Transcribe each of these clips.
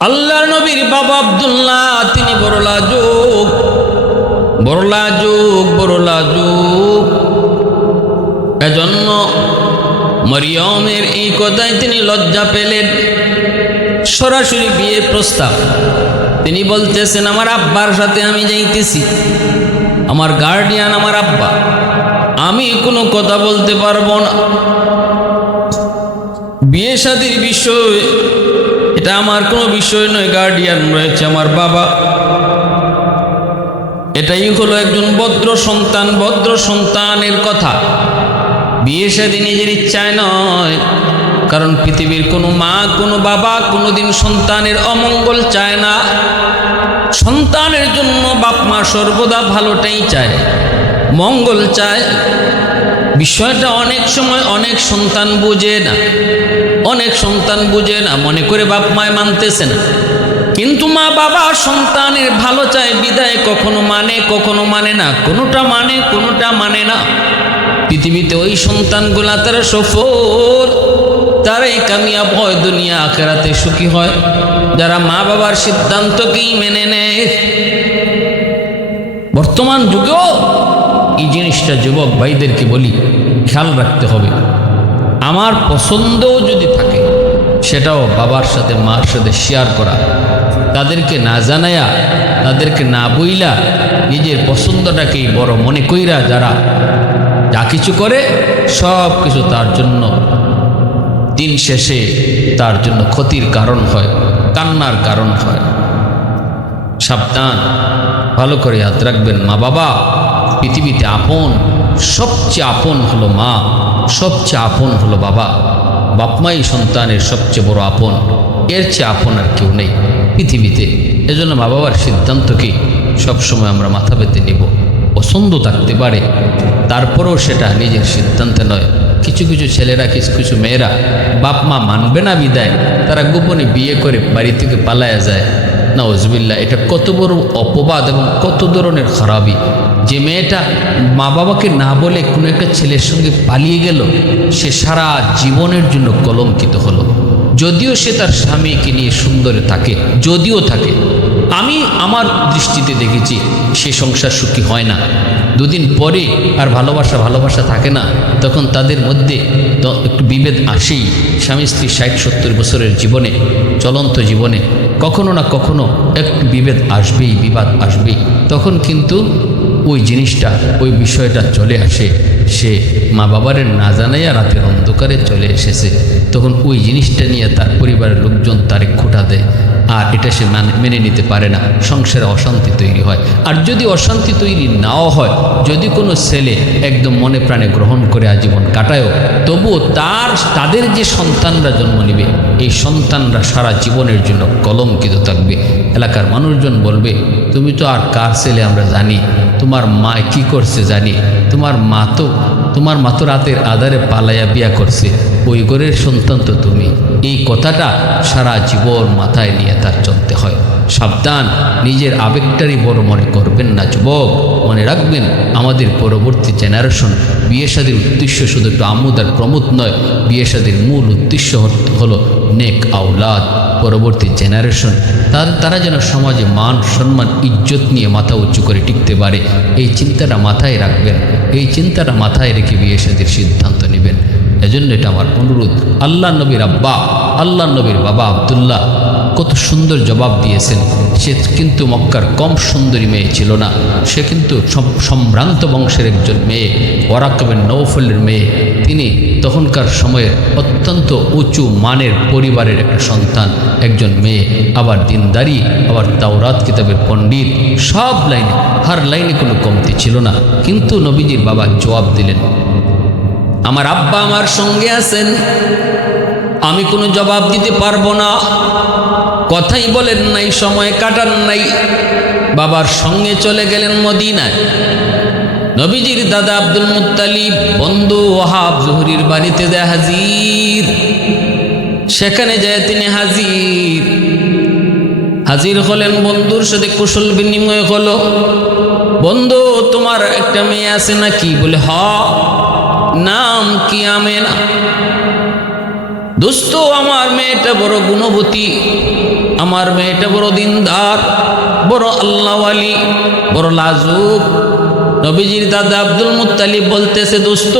আল্লাহর নবীর বাবা আব্দুল্লাহ তিনি বড় লাজুক। এজন্য মরিয়মের এই কথায় তিনি লজ্জা পেলেন। সরাসরি বিয়ে প্রস্তাব তিনি বলতেছেন, আমার আব্বার সাথে আমি যাইতেছি, আমার গার্ডিয়ান আমার আব্বা, আমি কোনো কথা বলতে পারবো না। বিয়ে শাদীর বিষয় এটা আমার কোনো বিষয় নয়, গার্ডিয়ান রয়েছে আমার বাবা। এটাই হলো একজন ভদ্র সন্তানের কথা। বিয়ে শাদী নিজের ইচ্ছায় নয়, কারণ পৃথিবীর কোনো মা কোনো বাবা কোনোদিন সন্তানের অমঙ্গল চায় না। সন্তানের জন্য বাপ মা সর্বদা ভালোটাই চায়, মঙ্গল চায়। বিষয়টা অনেক সময় অনেক সন্তান বুঝে না, মনে করে বাপ মায় মানতেছে না। কিন্তু মা বাবা সন্তানের ভালো চায় বিদায় কখনো মানে না, কোনোটা মানে না। পৃথিবীতে ওই সন্তানগুলা তারা সফল, তারাই কামিয়াব হয়, দুনিয়া আখেরাতে সুখী হয়, যারা মা বাবার সিদ্ধান্তকেই মেনে নেয়। বর্তমান যুগেও এই জিনিসটা যুবক ভাইদেরকে বলি, খেয়াল রাখতে হবে। আমার পছন্দও যদি থাকে সেটাও বাবার সাথে মার সাথে শেয়ার করা, তাদেরকে না জানায়া তাদেরকে না বইলা নিজের পছন্দটাকেই বড় মনে কইরা যারা যা কিছু করে সব কিছু তার জন্য দিন শেষে তার জন্য ক্ষতির কারণ হয়, কান্নার কারণ হয়। সাবধান, ভালো করে ইয়াদ রাখবেন, মা বাবা পৃথিবীতে আপন, সবচেয়ে আপন হলো মা, সবচেয়ে আপন হলো বাবা। বাপমাই সন্তানের সবচেয়ে বড় আপন, এর চেয়ে আপন আর কেউ নেই পৃথিবীতে। এজন্য মা বাবার সিদ্ধান্তকে সবসময় আমরা মাথা পেতে নেব। পছন্দ থাকতে পারে, তারপরেও সেটা নিজের সিদ্ধান্তে নয়। কিছু ছেলেরা কিছু মেয়েরা বাপ মা মানবে না বিদায় তারা গোপনে বিয়ে করে বাড়ি থেকে পালায়া যায়। নাউজুবিল্লাহ, এটা কত বড় অপবাদ এবং কত ধরনের খারাপি। যে মেয়েটা মা বাবাকে না বলে কোনো একটা ছেলের সঙ্গে পালিয়ে গেল, সে সারা জীবনের জন্য কলঙ্কিত হলো। যদিও সে তার স্বামীকে নিয়ে সুন্দরে থাকে, আমি আমার দৃষ্টিতে দেখেছি সে সংসার সুখী হয় না। দুদিন পরে আর ভালোবাসা থাকে না, তখন তাদের মধ্যে তো একটু বিভেদ আসেই। স্বামী স্ত্রী 60-70 বছরের জীবনে, চলন্ত জীবনে কখনো না কখনো একটু বিবাদ আসবেই। তখন কিন্তু ওই বিষয়টা চলে আসে, সে মা বাবারের না জানাইয়া রাতের অন্ধকারে চলে এসেছে। তখন ওই জিনিসটা নিয়ে তার পরিবারের লোকজন তারে খোঁটা দেয়, আর এটা সে মেনে নিতে পারে না। সংসারে অশান্তি তৈরি হয়। আর যদি অশান্তি তৈরি নাও হয়, যদি কোনো ছেলে একদম মনে প্রাণে গ্রহণ করে আজীবন কাটায়ও, তবুও তাদের যে সন্তানরা জন্ম নেবে, এই সন্তানরা সারা জীবনের জন্য কলঙ্কিত থাকবে। এলাকার মানুষজন বলবে, তুমি তো আর কার ছেলে আমরা জানি, তোমার মা কি করছে জানি, তোমার মা তো রাতের আধারে পালাইয়া বিয়া করছে, ওই ঘরের সন্তান তো তুমি। এই কথাটা সারা জীবন মাথায় নিয়ে তার চলতে হয়। সাবধান, নিজের আবেগটারই বড় মনে করবেন না যুবক। মনে রাখবেন, আমাদের পরবর্তী জেনারেশন, বিয়ে শাদীর উদ্দেশ্য শুধু একটু আমোদ আর প্রমোদ নয়, বিয়ে শাদীর মূল উদ্দেশ্য হলো নেক আওলাদ। পরবর্তী জেনারেশন তারা যেন সমাজে মান সম্মান ইজ্জত নিয়ে মাথা উঁচু করে টিকতে পারে, এই চিন্তাটা মাথায় রাখবেন। এই চিন্তাটা মাথায় রেখে বিয়ে শাদীর সিদ্ধান্ত নেবেন। এজন্য এটা আমার অনুরোধ। আল্লাহ নবীর বাবা আব্দুল্লাহ কত সুন্দর জবাব দিয়েছেন। সে কিন্তু মক্কার কম সুন্দরী মেয়ে ছিল না, সে কিন্তু সম্ভ্রান্ত বংশের একজন মেয়ে, ওয়ারাকা বিন নওফলের মেয়ে। তিনি তখনকার সময়ের অত্যন্ত উঁচু মানের পরিবারের একটা সন্তান, একজন মেয়ে, আবার দিনদারি, আবার তাওরাত কিতাবের পণ্ডিত, সব লাইনে, হার লাইনে কোনো কমতি ছিল না। কিন্তু নবীজির বাবা জবাব দিলেন, আমার আব্বা আমার সঙ্গে আছেন, আমি কোনো জবাব দিতে পারবো না। কথাই বলেন নাই, সময় কাটান নাই, বাবার সঙ্গে চলে গেলেন মদিনায়। নবীজির দাদা আব্দুল মুত্তালিব বন্ধু ওয়াহাব জুহরির বাড়িতে যায় হাজির। সেখানে যায় তিনি হাজির হলেন। বন্ধুর সাথে কুশল বিনিময় হলো। বন্ধু, তোমার একটা মেয়ে আছে নাকি? বলে, হ। নাম কি? আমেনা। দোস্ত, আমার মেয়েটা বড় গুণবতী, আমার মেয়েটা বড় দিনদার, বড় আল্লাহওয়ালি, বড় লাজুক। নবীজির দাদা আব্দুল মুত্তালিব বলতেছে, দোস্ত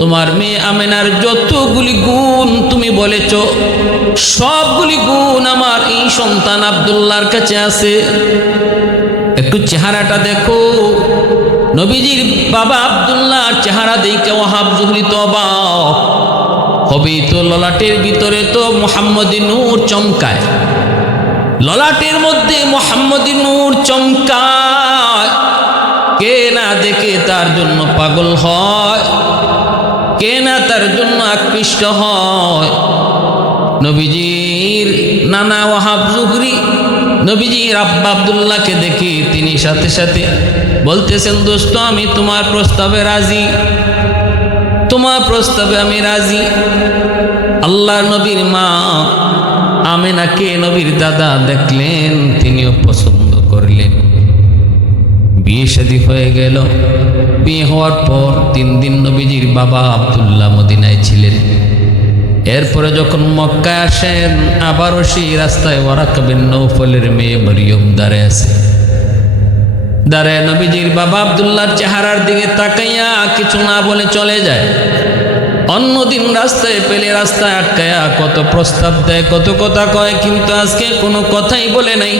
তোমার মেয়ে আমেনার যতগুলি গুণ তুমি বলেছ সবগুলি গুণ আমার এই সন্তান আব্দুল্লাহর কাছে আছে। একটু চেহারাটা দেখো। নবীজির বাবা আব্দুল্লাহর চেহারা দেখে ওয়াহাব জুহরি তো অবাক। হবেই তো, ললাটের ভিতরে তো মুহাম্মদী নূর চমকায়, ললাটের মধ্যে মুহাম্মদী নূর চমকায়। কে না দেখে তার জন্য পাগল হয়, কে না তার জন্য আকৃষ্ট হয়। নবীজির নানা ওয়াহাব জুহরি নবীজির আব্বা আব্দুল্লাহকে দেখে তিনি সাথে সাথে বলতেছেন, দোস্ত আমি তোমার প্রস্তাবে রাজি, তোমার প্রস্তাবে আমি রাজি। আল্লাহর নবীর মা আমেনাকে নবীর দাদা দেখলেন, তিনিও পছন্দ করলেন। বিয়ে শাদী হয়ে গেল। বিয়ে হওয়ার পর 3 দিন নবীজির বাবা আব্দুল্লাহ মদিনায় ছিলেন। এরপরে যখন মক্কায় আসেন, আবারও সেই রাস্তায় ওয়ারাকা বিন নৌফলের মেয়ে মরিয়ম দাঁড়ায় আছে। দাঁড়ায় নবীজির বাবা আব্দুল্লাহর চেহারার দিকে তাকাইয়া কিছু না বলে চলে যায়। অন্যদিন রাস্তায় পেলে রাস্তায় আটকায়া কত প্রস্তাব দেয়, কত কথা কয়, কিন্তু আজকে কোনো কথাই বলে নাই।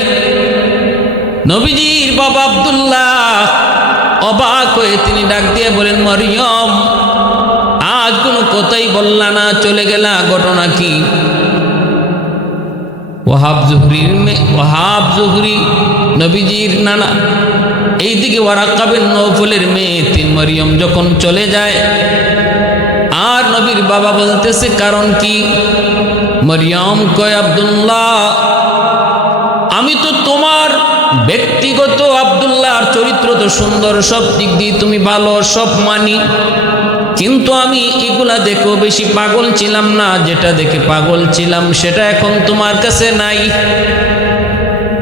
নবীজির বাবা আব্দুল্লাহ অবাক হয়ে তিনি ডাক দিয়ে বলেন, মরিয়ম আজ কোনো কথাই বললা না, চলে গেলা, ঘটনা কি? ওয়াহাব জুহরি নবীজির নানা, এইদিকে ওয়ারাকা বিন নৌফলের মেয়ে মরিয়ম যখন চলে যায়, আর নবীর বাবা বলতেছে কারণ কি? মরিয়ম কয়, আব্দুল্লাহ আমি তো তোমার ব্যক্তিগত আব্দুল্লাহর চরিত্র তো সুন্দর, সব দিক দিয়ে তুমি ভালো, সব মানি, কিন্তু আমি এগুলা দেখো বেশি পাগল ছিলাম না। যেটা দেখে পাগল ছিলাম সেটা এখন তোমার কাছে নাই।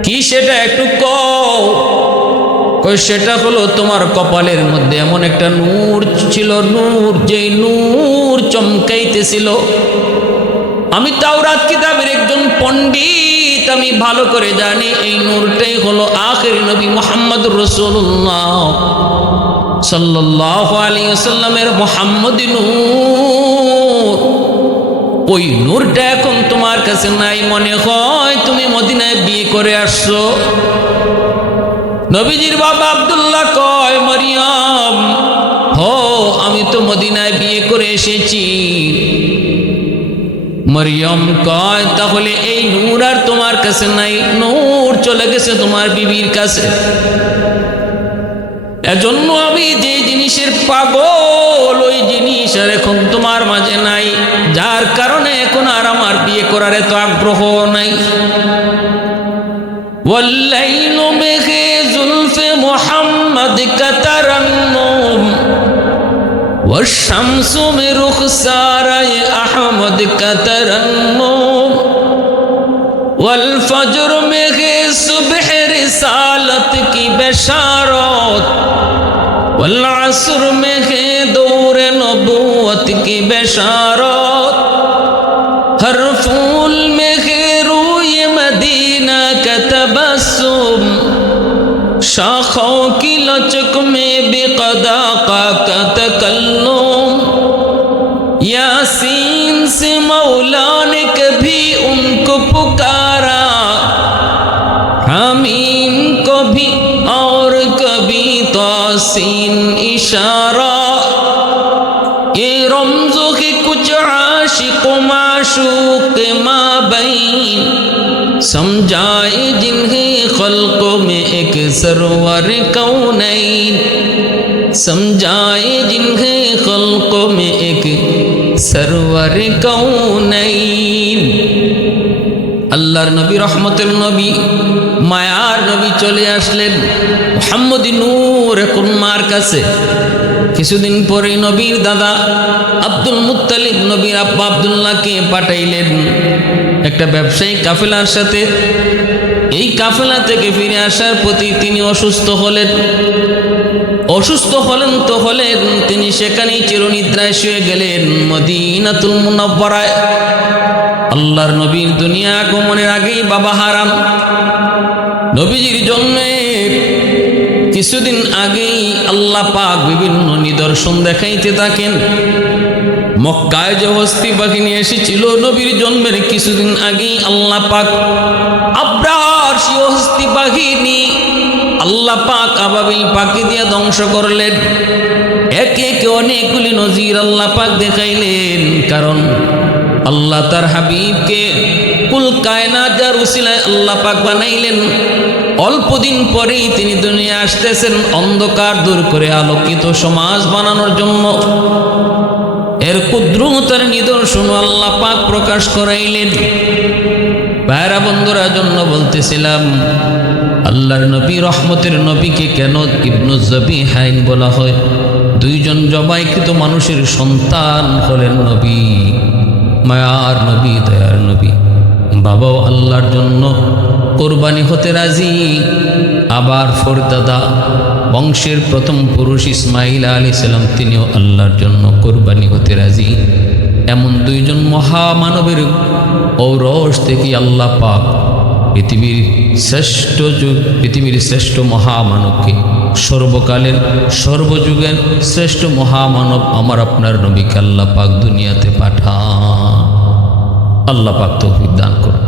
কি সেটা একটু কও। কই সেটা হলো তোমার কপালের মধ্যে এমন একটা নূর ছিল, নূর, যেই নূর চমকাইতেছিল। আমি তাওরাত কিতাবের একজন পণ্ডিত, আমি ভালো করে জানি এই নূরটাই হলো আখির নবী মুহাম্মদুর রাসূলুল্লাহ সাল্লাল্লাহু আলাইহি ওয়াসাল্লামের মুহাম্মদী নূর। ওই নূরটা এখন তোমার কাছে নাই, মনে হয় তুমি মদিনায় বিয়ে করে আসছো। নবীজির বাবা আব্দুল্লাহ কয়, মরিয়ম হো আমি তো মদিনায় বিয়ে করে এসেছি। মরিয়ম কয়, তাহলে এই নূর আর তোমার কাছে নাই, নূর চলে গেছে তোমার বিবির কাছে। এজন্য আমি যে জিনিসের পাগল, ওই জিনিস আর এখন তোমার মাঝে নাই, যার কারণে এখন আর আমার বিয়ে করার এত আগ্রহ নাই। والليل بغي زلف محمد كترنم والشمس برخسار أحمد كترنم والفجر بغي صبح رسالت کی بشارت والعصر بغي دور نبوت کی بشارت ہر پھول میں روی مدینہ کا تبسم شاخوں کی لچک میں بھی قداقہ کا تکلم یاسین سے مولا نے کبھی ان کو پکارا حمیم کو بھی اور کبھی توسین اشارہ یہ رمزوں کے کچھ عاشق و معشوق مابین سمجھائے جنہیں خلقوں میں ایک سرور کونین سمجھائے جنہیں خلقوں میں ایک سرور কৌনাইন। আল্লাহর নবী, রহমতের নবী, মায়ার নবী চলে আসলেন। মুহাম্মদী নূর এখন মার কাছে। কিছুদিন পরে নবীর দাদা আব্দুল মুত্তালিব নবীর আব্বা আব্দুল্লাহকে পাঠাইলেন একটা ব্যবসায়িক কাফেলার সাথে। এই কাফেলা থেকে ফিরে আসার প্রতি তিনি অসুস্থ হলেন। অসুস্থ হলেন তো হলেন, তিনি সেখানেই চিরনিদ্রায় শুয়ে গেলেন মদিনাতুল মুনাওয়ারায়। আল্লাহর নবীর দুনিয়া আগমনের আগেই বাবা হারাম। নবীজির জন্মে কিছুদিন আগেই আল্লাহ পাক বিভিন্ন নিদর্শন দেখাইতে থাকেন। মক্কায় যে হস্তি বাহিনী এসেছিল নবীর জন্মের কিছুদিন আগেই আল্লাহ পাক আব্রাহার সেই হস্তি বাহিনী আল্লাহ পাক আবাবিল পাখি দিয়ে ধ্বংস করলেন। একে একে অনেকগুলি নজির আল্লাহ পাক দেখাইলেন, কারণ আল্লাহ তার হাবিবকে কুল কায়নাত যার উসিলায় আল্লাহ পাক বানাইলেন। অল্প দিন পরেই তিনি দুনিয়া আসতেছেন অন্ধকার দূর করে আলোকিত সমাজ বানানোর জন্য। এর কুদ্রুমতার নিদর্শন আল্লাহ পাক প্রকাশ করাইলেন। ভাইরা বন্ধুরা, জন্য বলতেছিলাম আল্লাহর নবী রহমতের নবীকে কেন ইবনুজ জবিহাইন বলা হয়? দুইজন জবাইকৃত মানুষের সন্তান হলেন নবী, মায়ার নবী, দয়ার নবী। বাবাও আল্লাহর জন্য কোরবানি হতে রাজি, আবার ফরদাদা বংশের প্রথম পুরুষ ইসমাইল আলাইহিস সালাম তিনিও আল্লাহর জন্য কোরবানি হতে রাজি। এমন দুইজন মহামানবের ঔরস থেকে আল্লাহ পাক পৃথিবীর শ্রেষ্ঠ মহামানবকে, সর্বকালের সর্বযুগের শ্রেষ্ঠ মহামানব আমার আপনার নবীকে আল্লাহ পাক দুনিয়াতে পাঠান। আল্লাহ পাক তৌফিক দান করুন।